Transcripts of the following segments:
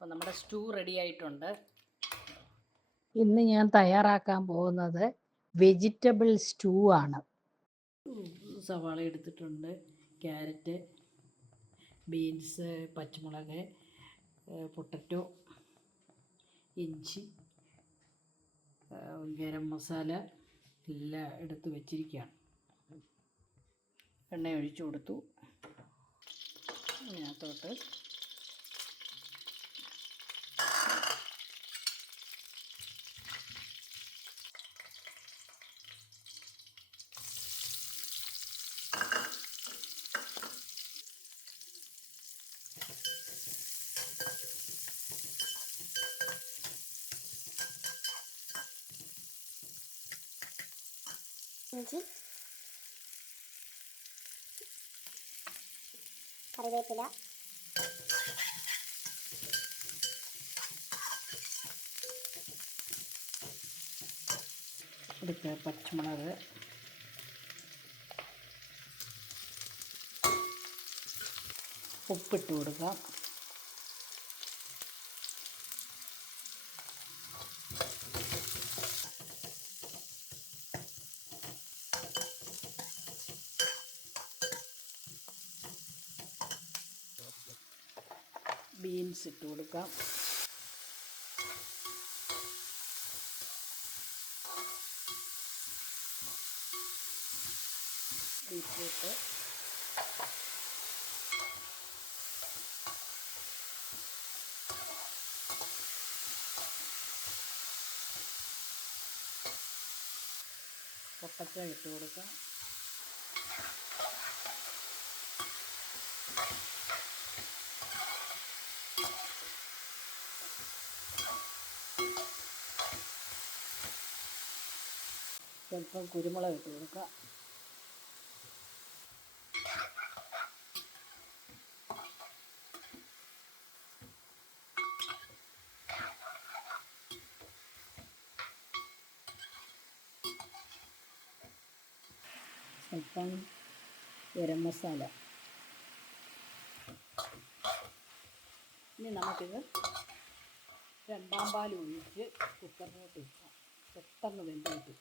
അപ്പോൾ നമ്മുടെ stew ready ആയിട്ടുണ്ട്. ഇന്ന് ഞാൻ തയ്യാറാക്കാൻ പോകുന്നത് വെജിറ്റബിൾ സ്റ്റൂ ആണ്. സവാള എടുത്തിട്ടുണ്ട്, ക്യാരറ്റ്, ബീൻസ്, പച്ചമുളക്, പൊട്ടറ്റോ, ഇഞ്ചി, ഗരം മസാല എല്ലാം എടുത്ത് വെച്ചിരിക്കുകയാണ്. എണ്ണ ഒഴിച്ചു കൊടുത്തു. ഇതിനകത്തോട്ട് ഇഞ്ചി, കറിവേപ്പില, എടുത്ത് പച്ചമുളക്, ഉപ്പിട്ട് കൊടുക്കാം. ബീൻസ് ഇട്ട് കൊടുക്കാം. ബീറ്റ്റൂട്ട്, പൊട്ടറ്റോ ഇട്ട് കൊടുക്കാം. സ്വല്പം കുരുമുളക് ഇട്ട് കൊടുക്കാം. സ്വല്പം ഗരം മസാല. ഇനി നമുക്കിത് രണ്ടാം പാൽ ഒഴിച്ച് കുക്കറിലോട്ട് വെക്കാം. പെട്ടെന്ന് വെന്ത് കിട്ടും.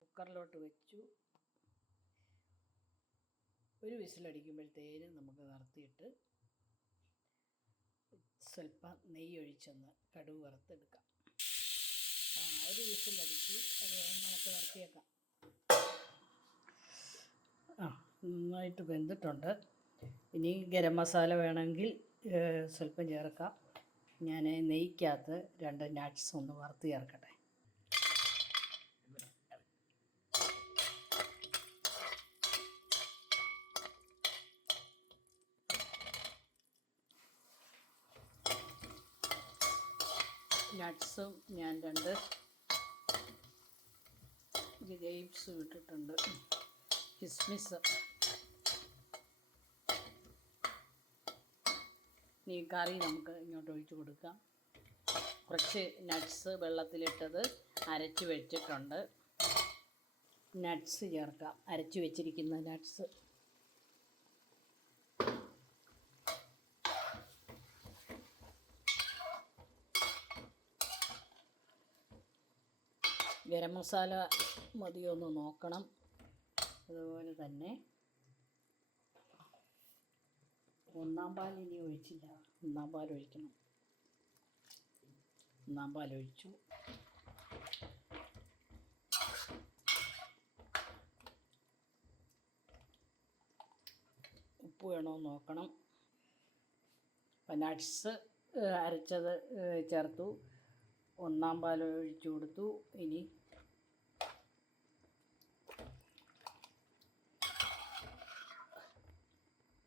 കുക്കറിലോട്ട് വെച്ചു. ഒരു വിസിലടിക്കുമ്പോഴത്തേനും നമുക്ക് നിർത്തിയിട്ട് സ്വല്പം നെയ്യ് ഒഴിച്ചൊന്ന് കടുക് വറുത്തെടുക്കാം. ഒരു വിസിലടിച്ച് അത് നമുക്ക് നിർത്തിയേക്കാം. നന്നായിട്ട് വെന്തിട്ടുണ്ട്. ഇനി ഗരം മസാല വേണമെങ്കിൽ സ്വല്പം ചേർക്കാം. ഞാൻ നെയ്ക്കകത്ത് 2 നട്ട്സ് ഒന്ന് വറുത്ത് ചേർക്കട്ടെ. നട്ട്സും ഞാൻ 2 ഗ്രേപ്സും ഇട്ടിട്ടുണ്ട്. കിസ്മിസ്. ഈ കറി നമുക്ക് ഇങ്ങോട്ട് ഒഴിച്ച് കൊടുക്കാം. കുറച്ച് നട്ട്സ് വെള്ളത്തിലിട്ടത് അരച്ച് വെച്ചിട്ടുണ്ട്. നട്ട്സ് ചേർക്കാം. അരച്ച് വെച്ചിരിക്കുന്ന നട്ട്സ്. ഗരം മസാല മതിയൊന്ന് നോക്കണം. അതുപോലെ തന്നെ ഒന്നാം പാൽ ഇനി ഒഴിച്ചില്ല. ഒന്നാം പാൽ ഒഴിക്കണം. ഒന്നാം പാൽ ഒഴിച്ചു. ഉപ്പ് വേണമെന്ന് നോക്കണം. നട്ട്സ് അരച്ചത് ചേർത്തു. ഒന്നാം പാൽ ഒഴിച്ചു കൊടുത്തു. ഇനി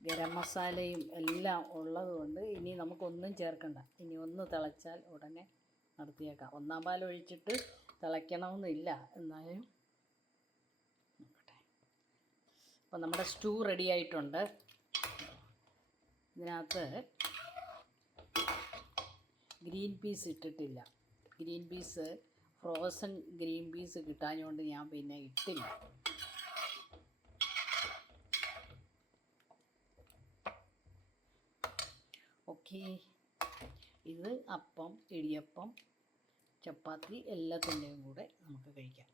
ഗരം മസാലയും എല്ലാം ഉള്ളതുകൊണ്ട് ഇനി നമുക്കൊന്നും ചേർക്കണ്ട. ഇനി ഒന്ന് തിളച്ചാൽ ഉടനെ നിർത്തിയേക്കാം. ഒന്നാം പാൽ ഒഴിച്ചിട്ട് തിളയ്ക്കണമെന്നില്ല, എന്നാലും നോക്കട്ടെ. അപ്പോൾ നമ്മുടെ സ്റ്റൂ റെഡി ആയിട്ടുണ്ട്. ഇതിനകത്ത് ഗ്രീൻ പീസ് ഇട്ടിട്ടില്ല. Green peas frozen green peas കിട്ടാഞ്ഞുകൊണ്ട് ഞാൻ പിന്നെ ഇട്ടില്ല. ഓക്കെ, ഇത് അപ്പം, ഇടിയപ്പം, ചപ്പാത്തി എല്ലാത്തിൻ്റെയും കൂടെ നമുക്ക് കഴിക്കാം.